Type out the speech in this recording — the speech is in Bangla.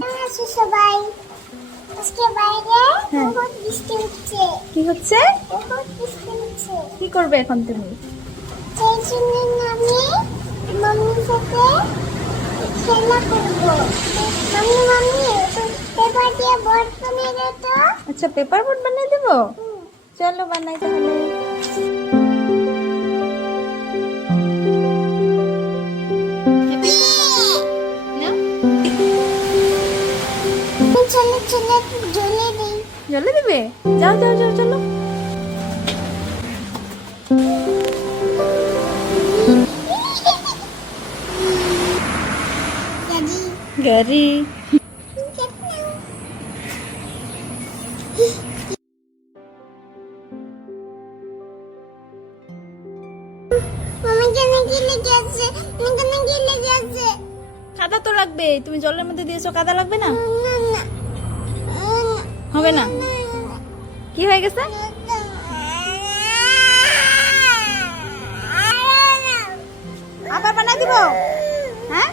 সবাই আজকে বাইরে বহুত বৃষ্টি হচ্ছে। কি হচ্ছে? বহুত বৃষ্টি হচ্ছে। কি করবে এখন তুমি? সেই জন্য আমি মাম্মির সাথে খেলা করবো। মাম্মি পেপার দিয়ে বোর্ড বানিয়ে দে তো। আচ্ছা, পেপার বোর্ড বানিয়ে দেবো। চলো বানাই তাহলে। চলো চলো জ্বলে দিই। জ্বলে দেবে? যাও যাও যাও চলো। গাড়ি। মামা কেন গিলে গেছে? আমি কেন গিলে গেছে? কাদা তো লাগবে, তুমি জলের মধ্যে দিয়েছো, কাদা লাগবে না? না না হবে না? কি হয়ে গেছে? আবার বানাই দিব? হ্যাঁ?